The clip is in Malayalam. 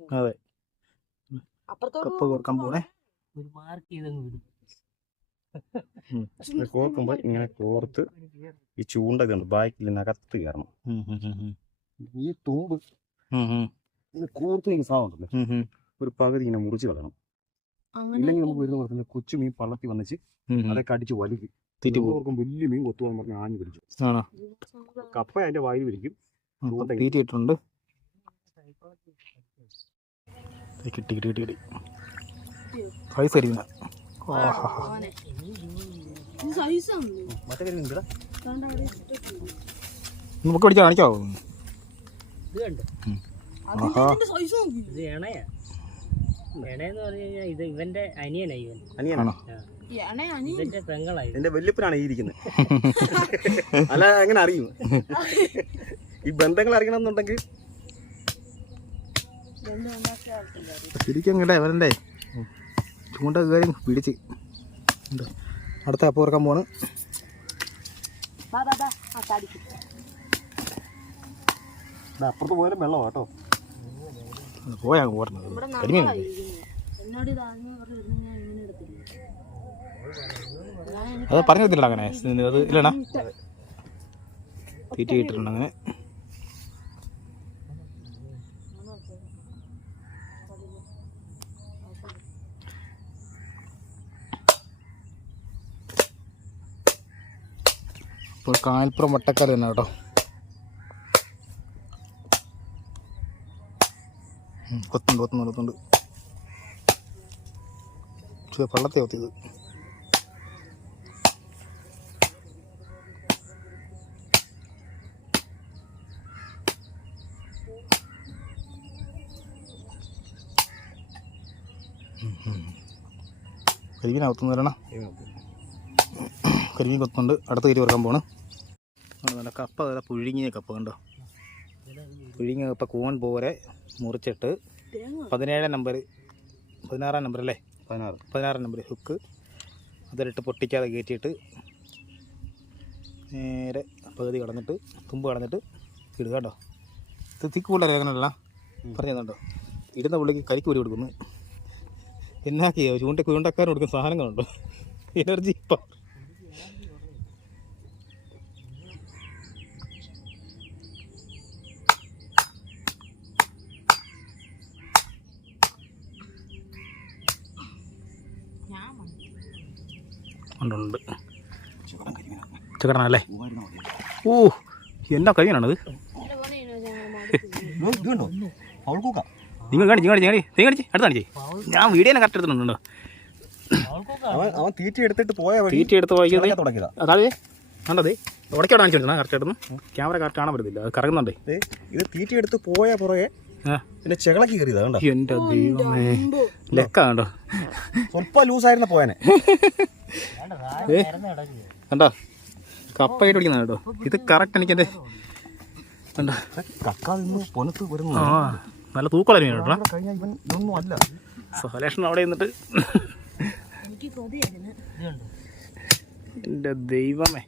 അതെ. കപ്പ് കപ്പ കോർക്കാൻ പോണേ? ഒരു മാർക്ക് ചെയ്തങ്ങ് വിടും. ഇത് കോർക്കുമ്പോൾ ഇങ്ങനെ കോർത്ത് ഈ ചൂണ്ട ഇതുണ്ട് ബാക്കിലിനകത്ത് കയറണം ഈ തൂമ്പ് ഇത് കോർത്ത് ഈ സാധനമുണ്ടല്ലോ ഒരു പകുതി ഇങ്ങനെ മുറിച്ച് കളയണം. ഇല്ലെങ്കിൽ നമുക്ക് വരുന്ന കൊച്ചു മീൻ പള്ളത്തി വന്നിച്ച് അതൊക്കെ അടിച്ച് വലിക്കും. തീറ്റി പോകും. വലിയ മീൻ കൊത്തുവാന്ന് പറഞ്ഞ് ആഞ്ഞു പിടിച്ചു. ആണോ? കപ്പ അതിന്റെ വായിൽ പിടിക്കും തീറ്റി ഇട്ടിട്ടുണ്ട്. കിട്ടി കിട്ടി കിട്ടി കിട്ടി. സൈസ് ഇട്ടിട്ടുണ്ട്. നമുക്ക് പിടിക്കാൻ കാണിക്കാവോ? ഇത് കണ്ടോ? ഇതിന്റെ ഇത് എണയാ എണയെന്ന് പറഞ്ഞു കഴിഞ്ഞാൽ ഇത് ഇവന്റെ അനിയനാ ഇവൻ. അനിയനാണോ എണേ അനി ഇവന്റെ പെങ്ങളായി എന്റെ വല്യപ്പനാണ് ഈ ഇരിക്കുന്നത് അല്ല എങ്ങനെ അറിയും? ഈ ബന്ധങ്ങൾ അറിയണമെന്നുണ്ടെങ്കിൽ ശരിക്കും കേട്ടെ അവരന്റെ ചൂണ്ട കാര്യം പിടിച്ച്. അടുത്ത അപ്പം ഓർക്കാൻ പോണ് അപ്പുറത്ത് പോയാലും വെള്ളം കേട്ടോ. പോയാ ഇവിടെ കരിമീൻ അത് പറഞ്ഞു കൊടുത്തില്ല അങ്ങനെ? അത് ഇല്ലടാ. തീറ്റ കിട്ടിട്ടുണ്ട് അങ്ങനെ. ഇപ്പോൾ കായൽപ്പുറം വട്ടക്കാട് തന്നെ കേട്ടോ. കൊത്തുണ്ട് കൊത്തുണ്ട് കൊത്തുണ്ട്. പള്ളത്തെ കൊത്തിയത്. കരിമീൻ കൊത്തുന്നു വരണം. കരിമീൻ കൊത്തുന്നുണ്ട്. അടുത്ത കരി ഓർക്കാൻ പോണ് നല്ല കപ്പ നല്ല പുഴുങ്ങിയ കപ്പ കണ്ടോ? പുഴുങ്ങിയ ഇപ്പം കൂൺ പോരെ മുറിച്ചിട്ട് പതിനേഴാം നമ്പർ പതിനാറാം നമ്പർ അല്ലേ? പതിനാറ്. പതിനാറാം നമ്പർ ഹുക്ക്. അതിലിട്ട് പൊട്ടിക്കാതെ കയറ്റിയിട്ട് നേരെ പകുതി കടന്നിട്ട് തുമ്പ് കടന്നിട്ട് ഇടുക കേട്ടോ. ഇത് തിക്ക് പിള്ളേരെ അങ്ങനെയല്ല. പറഞ്ഞു തന്നുണ്ടോ ഇടുന്ന പുള്ളിക്ക് കരിക്ക് കൂടി കൊടുക്കുന്നു. എന്നാക്കിയോ ചൂണ്ട ചൂണ്ടക്കാരൻ കൊടുക്കുന്ന സാധനങ്ങളുണ്ടോ? എനർജി ഇപ്പം ഞാൻ മതി. ഉണ്ട് ഉണ്ട് ഉച്ചക്കടനല്ലേ ഓ എന്താ കഴിയാനാണത് നിങ്ങൾ കാണിച്ച് കാണിച്ച് കാണിച്ച് നീ കാണിച്ച് അടുത്ത് കാണിച്ചേ. ഞാൻ വീഡിയോ കറക്റ്റ് എടുത്തിട്ടുണ്ടോ? അവൻ അവൻ തീറ്റ എടുത്തിട്ട് പോയ തീറ്റ എടുത്ത് വായിക്കുന്നത് അതായത് കണ്ടതേ? ഉടക്കോടെ കാണിച്ചു കറക്റ്റ് ആയിട്ടൊന്നും. ക്യാമറ കറക്റ്റ് കാണാൻ പറ്റത്തില്ല അത് കറങ്ങുന്നുണ്ടേ. ദേ, ഇത് തീറ്റ എടുത്ത് പോയ പുറകെ പിന്നെ ചെകളൊക്കെ കയറിയതാ കണ്ടോ? എന്റെ ദൈവമേ. ലെക്ക കണ്ടോ? സ്വല്പം ലൂസായിരുന്ന പോയനെ. കണ്ടോ? കപ്പായിട്ട് പിടിക്കുന്ന കേട്ടോ ഇത് കറക്റ്റ് എനിക്ക് എന്റെ കണ്ടോ കക്ക നിന്ന് പൊനത്ത് വരുന്നു. ആ നല്ല തൂക്കമുള്ള മീൻ കേട്ടോ കഴിഞ്ഞാൽ ഇവൻ ഇതൊന്നും അല്ല. സലേഷൻ അവിടെ നിന്നിട്ട്. എനിക്ക് കൊതിയായിരുന്നു. ഇത് കണ്ടോ എന്റെ ദൈവമേ.